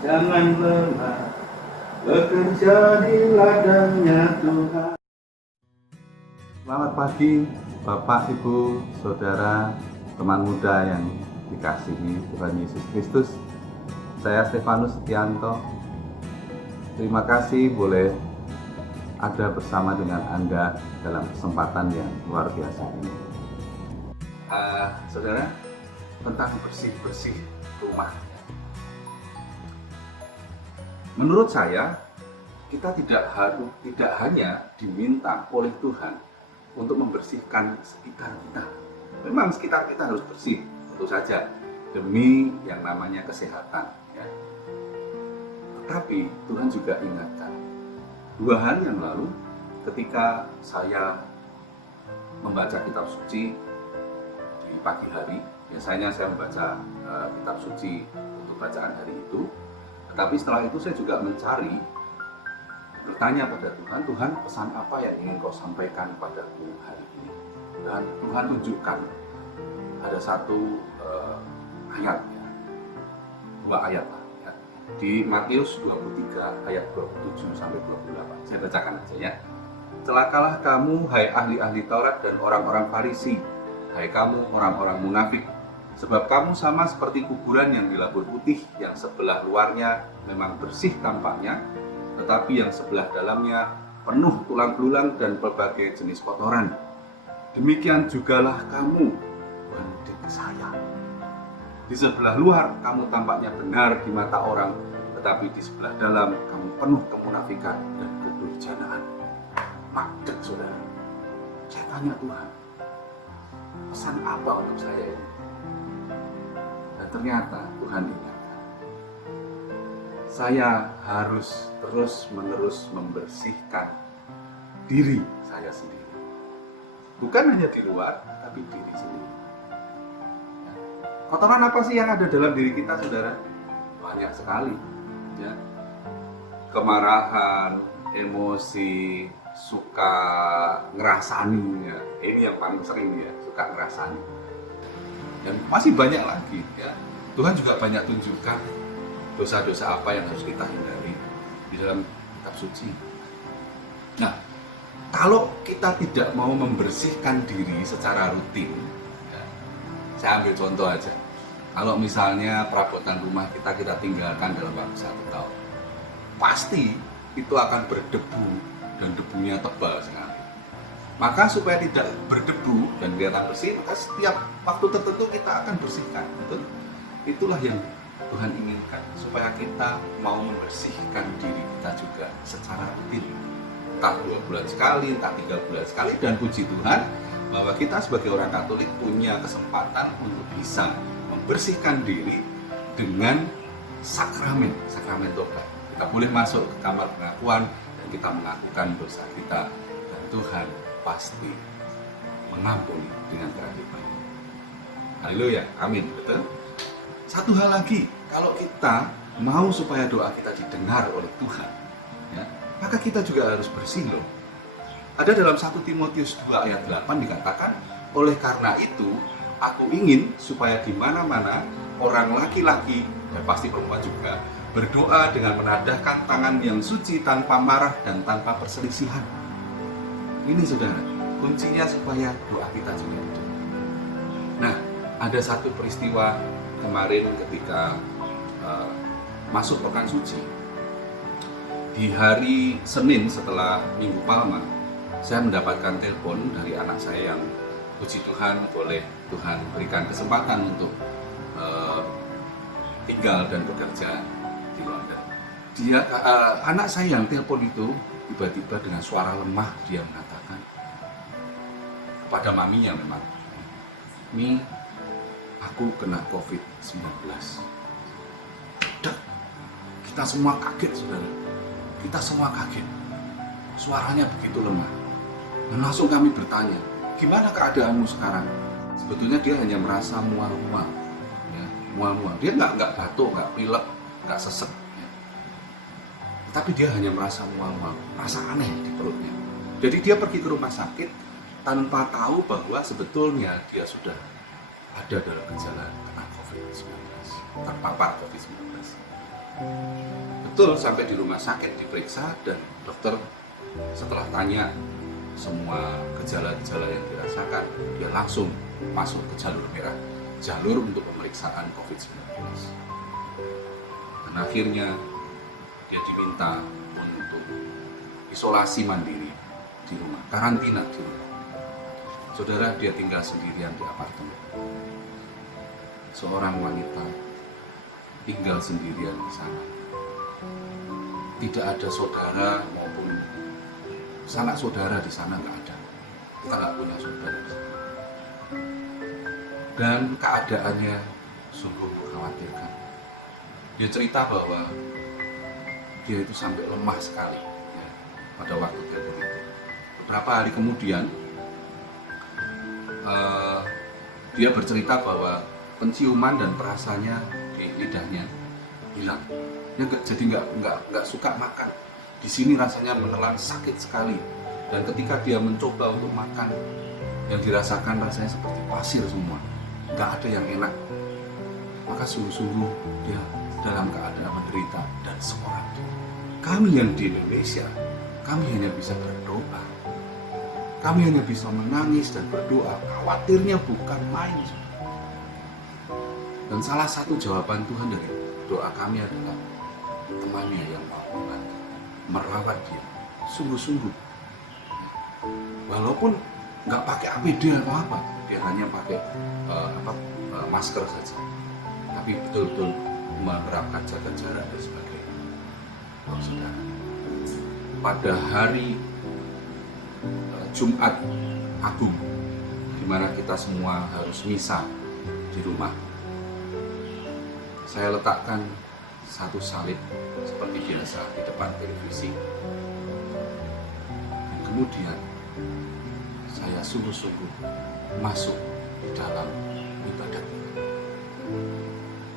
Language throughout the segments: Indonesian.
Jangan lelah bekerja di ladangnya Tuhan. Selamat pagi Bapak, Ibu, Saudara, teman muda yang dikasihi Tuhan Yesus Kristus. Saya Stefanus Setianto. Terima kasih boleh ada bersama dengan Anda dalam kesempatan yang luar biasa ini. Saudara, tentang bersih-bersih rumah. Menurut saya, kita tidak hanya diminta oleh Tuhan untuk membersihkan sekitar kita. Memang sekitar kita harus bersih, tentu saja demi yang namanya kesehatan. Ya. Tetapi Tuhan juga ingatkan, 2 hari yang lalu ketika saya membaca kitab suci di pagi hari, biasanya saya membaca kitab suci untuk bacaan hari itu. Tetapi setelah itu saya juga bertanya pada Tuhan, Tuhan, pesan apa yang ingin kau sampaikan padaku hari ini? Dan Tuhan tunjukkan ada satu ayat, ya, 2 ayat lah, ya. Di Matius 23 ayat 27 sampai 28. Saya bacakan aja ya. Celakalah kamu, hai ahli-ahli Taurat dan orang-orang Farisi, hai kamu orang-orang munafik, sebab kamu sama seperti kuburan yang dilabur putih, yang sebelah luarnya memang bersih tampaknya, tetapi yang sebelah dalamnya penuh tulang belulang dan berbagai jenis kotoran. Demikian jugalah kamu, murid saya. Di sebelah luar kamu tampaknya benar di mata orang, tetapi di sebelah dalam kamu penuh kemunafikan dan kedurjanaan. Maksud saudara, saya tanya Tuhan, pesan apa untuk saya ini? Dan ternyata Tuhan ingatkan, saya harus terus-menerus membersihkan diri saya sendiri. Bukan hanya di luar, tapi diri sendiri. Kotoran apa sih yang ada dalam diri kita, saudara? Banyak sekali. Ya. Kemarahan, emosi, suka ngerasani. Ya. Ini yang paling sering ya, suka ngerasani. Dan masih banyak lagi. Ya. Tuhan juga banyak tunjukkan dosa-dosa apa yang harus kita hindari di dalam kitab suci. Nah, kalau kita tidak mau membersihkan diri secara rutin, ya, saya ambil contoh aja. Kalau misalnya perabotan rumah kita tinggalkan dalam waktu 1 tahun, pasti itu akan berdebu dan debunya tebal sekali. Maka supaya tidak berdebu dan kelihatan bersih, maka setiap waktu tertentu kita akan bersihkan. Betul? Itulah yang Tuhan inginkan, supaya kita mau membersihkan diri kita juga secara rutin. Entah 2 bulan sekali, entah 3 bulan sekali. Dan puji Tuhan bahwa kita sebagai orang Katolik punya kesempatan untuk bisa membersihkan diri dengan sakramen tobat. Kita boleh masuk ke kamar pengakuan dan kita mengakukan dosa kita, dan Tuhan pasti mengampuni dengan keajaibannya. Haleluya, amin, betul? Satu hal lagi, kalau kita mau supaya doa kita didengar oleh Tuhan, ya, maka kita juga harus bersih loh. Ada dalam 1 Timotius 2 ayat 8 dikatakan, oleh karena itu aku ingin supaya di mana-mana orang laki-laki, dan pasti perempuan juga, berdoa dengan menadahkan tangan yang suci tanpa marah dan tanpa perselisihan. Ini saudara, kuncinya supaya doa kita juga didengar. Nah, ada satu peristiwa kemarin ketika masuk pekan suci. Di hari Senin setelah Minggu Palma, saya mendapatkan telepon dari anak saya yang puji Tuhan boleh Tuhan berikan kesempatan untuk tinggal dan bekerja di London. Anak saya yang telepon itu tiba-tiba dengan suara lemah dia mengatakan kepada maminya, memang, "Mi, aku kena COVID-19. Kita semua kaget, saudara. Kita semua kaget. Suaranya begitu lemah. Dan langsung kami bertanya, gimana keadaanmu sekarang? Sebetulnya dia hanya merasa mual-mual. Ya, mual-mual. Dia nggak batuk, nggak pilek, nggak sesek. Ya. Tapi dia hanya merasa mual-mual. Rasa aneh di perutnya. Jadi dia pergi ke rumah sakit tanpa tahu bahwa sebetulnya dia sudah ada dalam gejala kena COVID-19, terpapar COVID-19. Betul, sampai di rumah sakit diperiksa dan dokter setelah tanya semua gejala-gejala yang dirasakan, dia langsung masuk ke jalur merah, jalur untuk pemeriksaan COVID-19. Dan akhirnya dia diminta untuk isolasi mandiri di rumah, karantina di rumah. Saudara, dia tinggal sendirian di apartemen. Seorang wanita tinggal sendirian di sana. Tidak ada saudara maupun sanak saudara di sana, nggak ada. Kita nggak punya saudara di sana. Dan keadaannya sungguh mengkhawatirkan. Dia cerita bahwa dia itu sampai lemah sekali ya, pada waktu dia begitu. Beberapa hari kemudian dia bercerita bahwa penciuman dan perasaannya di lidahnya hilang. Dia nggak suka makan. Di sini rasanya menelan sakit sekali. Dan ketika dia mencoba untuk makan, yang dirasakan rasanya seperti pasir semua. Nggak ada yang enak. Maka sungguh-sungguh dia dalam keadaan menderita. Dan seorang kami yang di Indonesia, kami hanya bisa berdoa. Kami hanya bisa menangis dan berdoa. Khawatirnya bukan main. Dan salah satu jawaban Tuhan dari doa kami adalah temannya yang mau membantu, merawat dia sungguh-sungguh. Walaupun nggak pakai APD atau apa, dia hanya pakai masker saja. Tapi betul-betul menerapkan jaga jarak dan sebagainya. Oh, saudara, pada hari Jumat Agung, di mana kita semua harus misa di rumah, saya letakkan satu salib seperti biasa di depan televisi. Dan kemudian saya sungguh-sungguh masuk di dalam ibadat.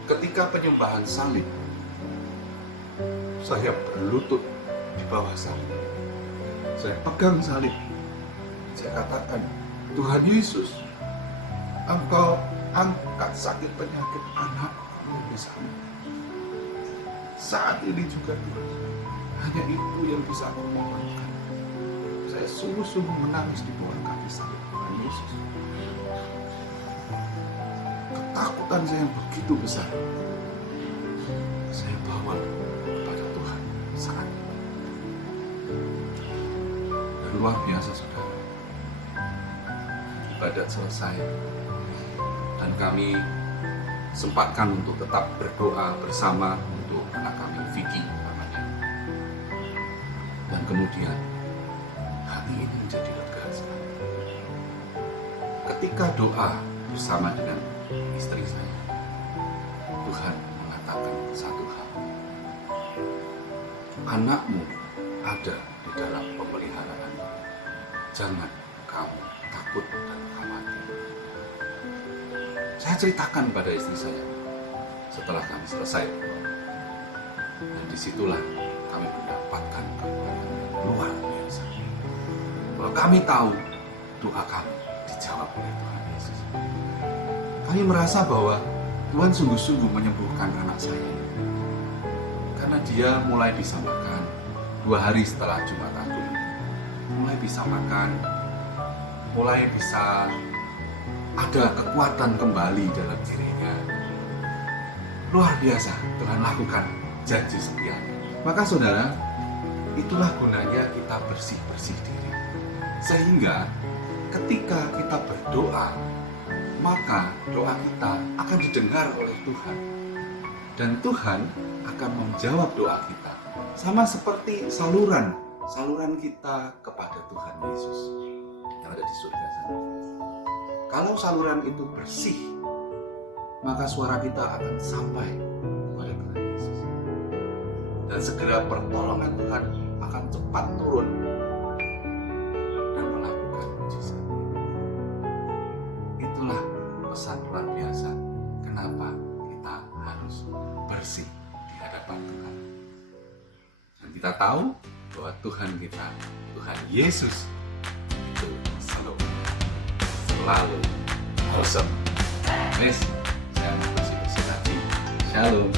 Ketika penyembahan salib, saya berlutut di bawah salib. Saya pegang salib. Saya katakan, Tuhan Yesus, Engkau angkat sakit penyakit anak kami di sana. Saat ini juga Tuhan, hanya itu yang bisa aku mohonkan. Saya sungguh-sungguh menangis di bawah kaki salib Tuhan Yesus. Ketakutan saya yang begitu besar, saya bawa kepada Tuhan saat itu. Dan luar biasa, saudara. Ibadat selesai dan kami sempatkan untuk tetap berdoa bersama untuk anak kami, Vicky namanya. Dan kemudian hati ini menjadi lega sekali. Ketika doa bersama dengan istri saya, Tuhan mengatakan satu hal. Anakmu ada di dalam pemeliharaan. Jangan kamu takut dan khawatir. Saya ceritakan pada istri saya setelah kami selesai. Dan disitulah kami mendapatkan kekuatan yang luar biasa. Kalau kami tahu doa kami dijawab oleh Tuhan Yesus. Kami merasa bahwa Tuhan sungguh-sungguh menyembuhkan anak saya ini. Karena dia mulai bisa makan 2 hari setelah Jumat Agung. Mulai bisa makan, mulai bisa ada kekuatan kembali dalam dirinya. Luar biasa, Tuhan lakukan janji setia. Maka saudara, itulah gunanya kita bersih-bersih diri. Sehingga ketika kita berdoa, maka doa kita akan didengar oleh Tuhan. Dan Tuhan akan menjawab doa kita. Sama seperti saluran kita kepada Tuhan Yesus yang ada di surga sana. Kalau saluran itu bersih, maka suara kita akan sampai kepada Tuhan Yesus. Dan segera pertolongan Tuhan akan cepat turun dan melakukan mujizat. Itulah pesan luar biasa. Kenapa kita harus bersih di hadapan Tuhan. Dan kita tahu bahwa Tuhan kita, Tuhan Yesus, itu selalu awesome. Saya bersih-bersih hati. Shalom.